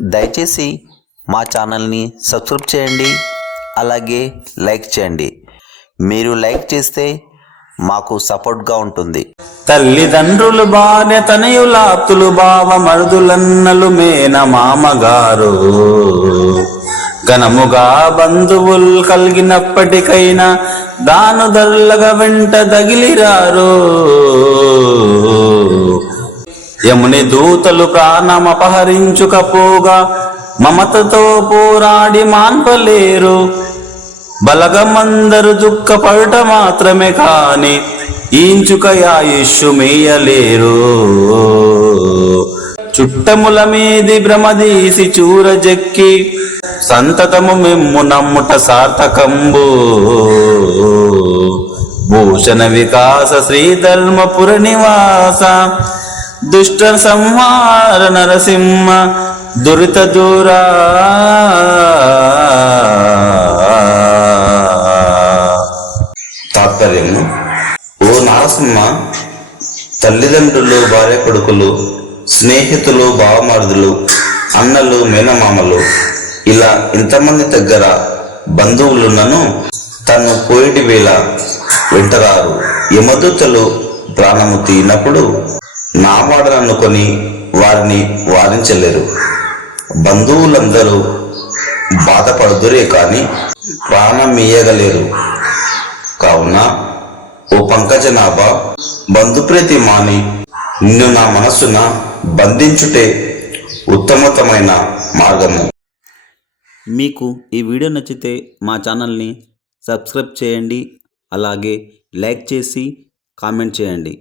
దయచేసి మా ఛానల్ని సబ్స్క్రైబ్ చేయండి అలాగే లైక్ చేయండి. మీరు లైక్ చేస్తే మాకు సపోర్ట్గా ఉంటుంది. తల్లిదండ్రులు భార్య తనయులాప్తులు బావ మరుదులన్నలు మేన మామగారు. ఘనముగా బంధువులు కలిగినప్పటికైనా దాను దర్లగా వెంట తగిలిరారు యముని దూతలు ప్రాణమపహరించుకపోగా మమతతో పోరాడి మాన్పలేరు. బలగమందరు దుఃఖపడట మాత్రమే కాని ఈంచుకయాయుష్యు మేయలేరు. చుట్టముల మీది భ్రమదీసి చూరజెక్కి సంతతము మిమ్ము నమ్ముట సార్థకంబు. భూషణ వికాస శ్రీధర్మపుర నివాస దుష్ట సంహార నరసింహ దురిత దూరా. తాత్పర్యము ఓ నరసింహ తల్లిదండ్రులు భార్య కొడుకులు స్నేహితులు బావమరుదులు అన్నలు మేనమామలు ఇలా ఇంతమంది దగ్గర బంధువులున్నను తను పోయిటి వేళ వింటరారు. యమదూతలు ప్రాణము తీనప్పుడు నా వాడననుకొని వారిని వారించలేరు బంధువులందరూ బాధపడుదురే కానీ ప్రాణం ఇయ్యగలేరు. కావున ఓ పంకజనాభా బంధుప్రీతి మాని నిన్ను నా మనస్సున బంధించుటే ఉత్తమతమైన మార్గము. మీకు ఈ వీడియో నచ్చితే మా ఛానల్ని సబ్స్క్రైబ్ చేయండి అలాగే లైక్ చేసి కామెంట్ చేయండి.